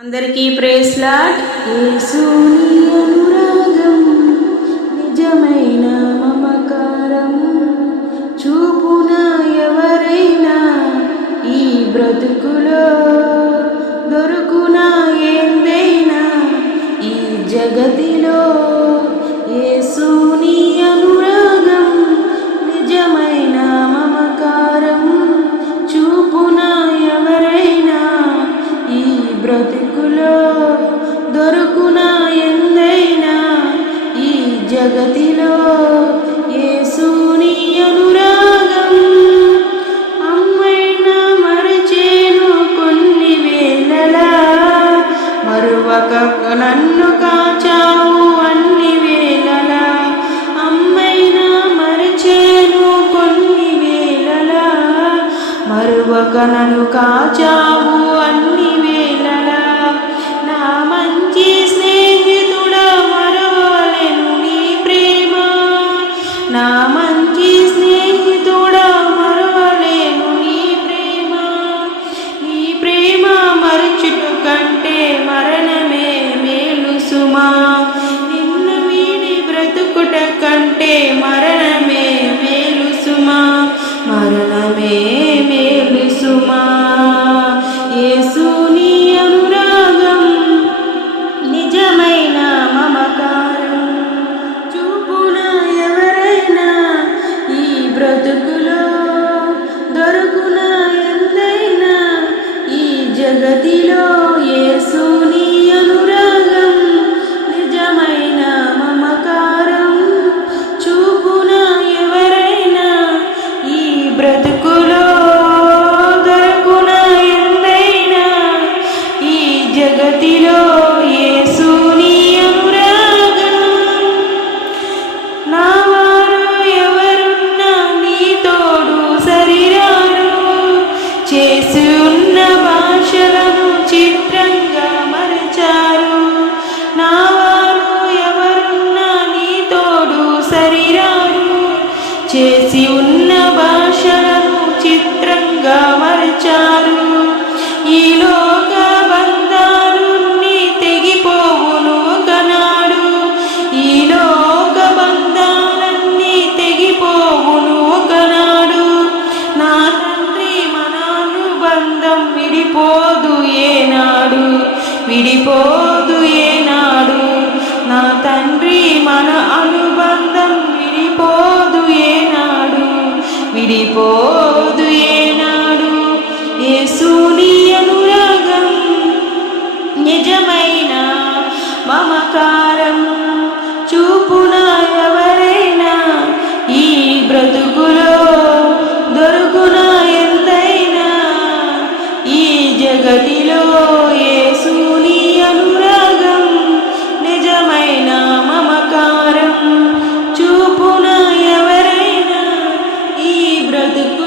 అందరికీ ప్రేస్లాడ్ యేసుని అనురాగం. జగతిలో యేసుని అనురాగం. అమ్మైనా మరచేను కొన్ని వేళలా. మరువక నన్ను కాచావు అన్ని వేళలా. అమ్మైనా మరచేను కొన్ని వేళలా. మరువక నన్ను కాచావు అన్ని వేళలా. నా మంచి స్నేహ Sim, చేసి ఉన్న భాషలను చిత్రంగా మరచారు. నా వారు ఎవరున్నా నీ తోడు సరిరారు. చేసి ఉన్న భాషలను చిత్రంగా మరచారు. ఈలో విడిపోదు ఏనాడు విడిపోదు ఏనాడు. నా తండ్రి మన అనుబంధం విడిపోదు ఏనాడు విడిపోదు ఏనాడు. యేసుని అనురాగం నిజమైన మమకారం இடத்தில்